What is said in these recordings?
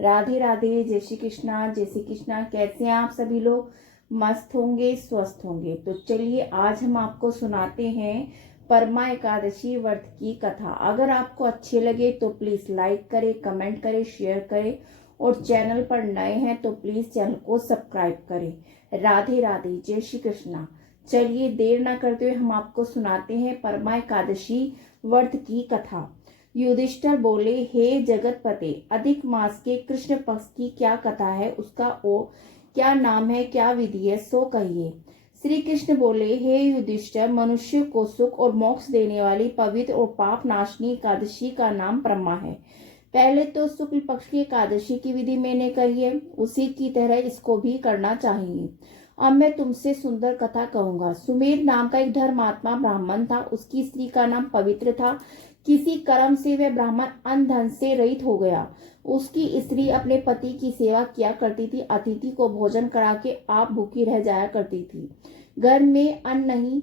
राधे राधे, जय श्री कृष्णा, जय श्री कृष्णा। कैसे हैं आप सभी लोग? मस्त होंगे, स्वस्थ होंगे। तो चलिए आज हम आपको सुनाते हैं परमा एकादशी व्रत की कथा। अगर आपको अच्छे लगे तो प्लीज लाइक करें, कमेंट करें, शेयर करें और चैनल पर नए हैं तो प्लीज चैनल को सब्सक्राइब करें। राधे राधे, जय श्री कृष्णा। चलिए देर न करते हुए हम आपको सुनाते हैं परमा एकादशी व्रत की कथा। युधिष्ठिर बोले, हे जगतपते, अधिक मास के कृष्ण पक्ष की क्या कथा है, उसका क्या नाम है, क्या विधि है, सो कहिए। श्री कृष्ण बोले, हे युधिष्ठिर, मनुष्य को सुख और मोक्ष देने वाली पवित्र और पाप नाशनी एकादशी का नाम परमा है। पहले तो शुक्ल पक्ष की एकादशी की विधि मैंने कही है, उसी की तरह इसको भी करना चाहिए। अब मैं तुमसे सुंदर कथा कहूंगा। सुमेध नाम का एक धर्मात्मा ब्राह्मण था। उसकी स्त्री का नाम पवित्र था। किसी कर्म से वह ब्राह्मण अन्न धन से रहित हो गया। उसकी स्त्री अपने पति की सेवा किया करती थी। अतिथि को भोजन करा के आप भूखी रह जाया करती थी। घर में अन्न नहीं,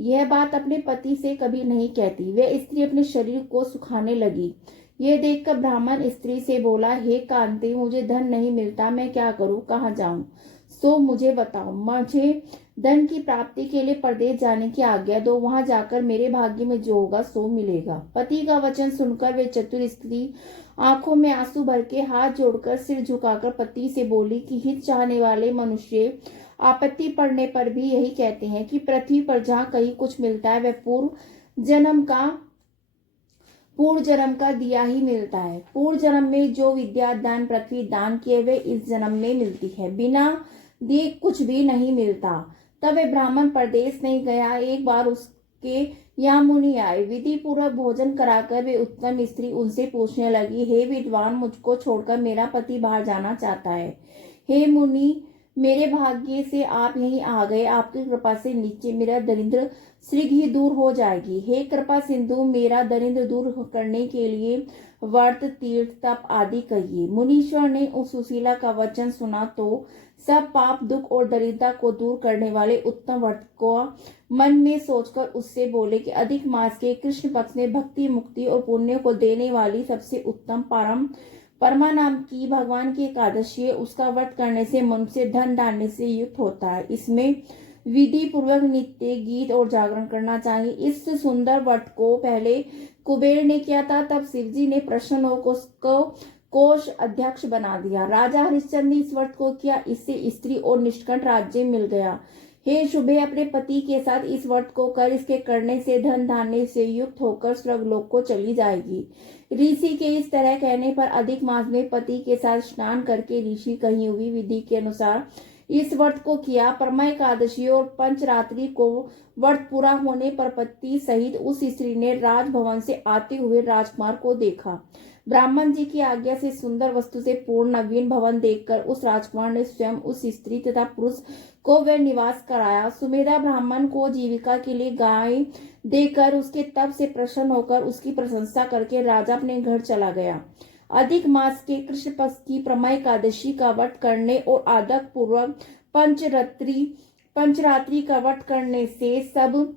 यह बात अपने पति से कभी नहीं कहती। वह स्त्री अपने शरीर को सुखाने लगी। ये देखकर ब्राह्मण स्त्री से बोला, हे कांते, मुझे धन नहीं मिलता, मैं क्या करूं, कहाँ जाऊं, सो मुझे बताओ। मुझे धन की प्राप्ति के लिए परदेश जाने की आज्ञा दो। वहां जाकर मेरे भाग्य में जो होगा सो मिलेगा। पति का वचन सुनकर वे चतुर स्त्री आंखों में आंसू भर के हाथ जोड़कर सिर झुकाकर पति से बोली कि हित चाहने वाले मनुष्य आपत्ति पड़ने पर भी यही कहते हैं कि पृथ्वी पर जहाँ कहीं कुछ मिलता है वह पूर्व जन्म का दिया ही मिलता है। पूर्व जन्म में जो विद्या दान पृथ्वी दान किए वे इस जन्म में मिलती है। बिना दिए कुछ भी नहीं मिलता। तब वे ब्राह्मण परदेश नहीं गया। एक बार उसके यहाँ मुनि आए। विधि पूर्वक भोजन कराकर वे उत्तम स्त्री उनसे पूछने लगी, हे विद्वान, मुझको छोड़कर मेरा पति बाहर जाना चाहता है। हे मुनि, मेरे भाग्य से आप यहीं आ गए। आपकी कृपा से नीचे मेरा दरिद्र शीघ्र ही दूर हो जाएगी। हे कृपा सिंधु, मेरा दरिद्र दूर करने के लिए व्रत, तीर्थ, तप आदि कहिए। मुनीश्वर ने उस सुशीला का वचन सुना तो सब पाप, दुख और दरिद्रता को दूर करने वाले उत्तम व्रत को मन में सोचकर उससे बोले कि अधिक मास के कृष्ण पक्ष में भक्ति, मुक्ति और पुण्य को देने वाली सबसे उत्तम परमा नाम की भगवान की एकादशी है। उसका व्रत करने से मनुष्य धन धान्य से युक्त होता है। इसमें विधि पूर्वक नित्य गीत और जागरण करना चाहिए। इस सुंदर व्रत को पहले कुबेर ने किया था, तब शिवजी ने प्रसन्न होकर कोष अध्यक्ष बना दिया। राजा हरिश्चंद्र ने इस व्रत को किया। इससे स्त्री और निष्कंठ राज्य मिल गया। हे शुभे, अपने पति के साथ इस व्रत को कर। इसके करने से धन धान्य से युक्त होकर स्वर्गलोक को चली जाएगी। ऋषि के इस तरह कहने पर अधिक मास में पति के साथ स्नान करके ऋषि कही हुई विधि के अनुसार इस व्रत को किया। परमा एकादशी और पंचरात्रि को व्रत पूरा होने पर पति सहित उस स्त्री ने राजभवन से आते हुए राजकुमार को देखा। ब्राह्मण जी की आज्ञा से सुंदर वस्तु से पूर्ण नवीन भवन देखकर उस राजकुमार ने स्वयं उस स्त्री तथा पुरुष को वह निवास कराया। सुमेधा ब्राह्मण को जीविका के लिए गाय देकर उसके तप से प्रसन्न होकर उसकी प्रशंसा करके राजा अपने घर चला गया। अधिक मास के कृष्ण पक्ष की परमा एकादशी का व्रत करने और आदक पूर्वक पंचरात्रि का व्रत करने से सब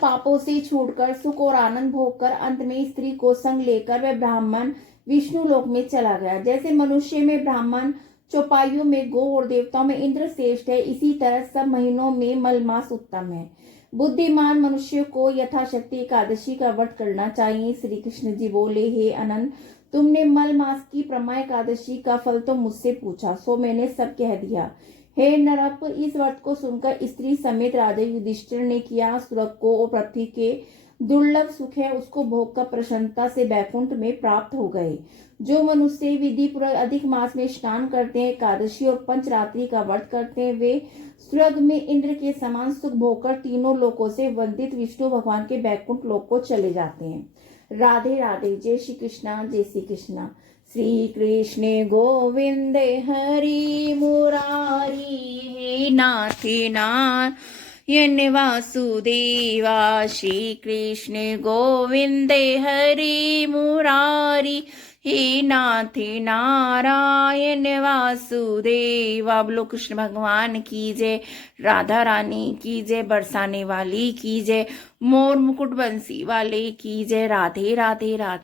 पापों से छूटकर सुख और आनंद भोग कर अंत में स्त्री को संग लेकर वह ब्राह्मण विष्णु लोक में चला गया। जैसे मनुष्य में ब्राह्मण, चौपाइयों में गौ और देवताओं में इंद्र श्रेष्ठ है, इसी तरह सब महीनों में मलमास उत्तम है। बुद्धिमान मनुष्य को यथाशक्ति एकादशी का व्रत करना चाहिए। श्री कृष्ण जी बोले, हे अनंत, तुमने मल मास की परमा एकादशी का फल तो मुझसे पूछा, सो मैंने सब कह दिया। हे नरप, इस व्रत को सुनकर स्त्री समेत राजा युधिष्ठिर ने किया। स्वर्ग को और पृथ्वी के दुर्लभ सुख है उसको भोग कर प्रसन्नता से बैकुंठ में प्राप्त हो गए। जो मनुष्य विधि पूर्वक अधिक मास में स्नान करते हैं, एकादशी और पंचरात्रि का व्रत करते हैं, वे स्वर्ग में इंद्र के समान सुख भोगकर तीनों लोकों से वंदित विष्णु भगवान के बैकुंठ लोक को चले जाते हैं। राधे राधे, जय श्री कृष्णा, जय श्री कृष्णा। श्री कृष्ण गोविंद हरि मुरारी, हे नाथे नारायण वासुदेवा। श्री कृष्ण गोविंद हरि मुरारी, हे नाथे नारायण वासुदेवा। बोलो कृष्ण भगवान की जय, राधा रानी की जय, बरसाने वाली की जय, मोर मुकुट बंसी वाले की जय। राधे राधे राधे।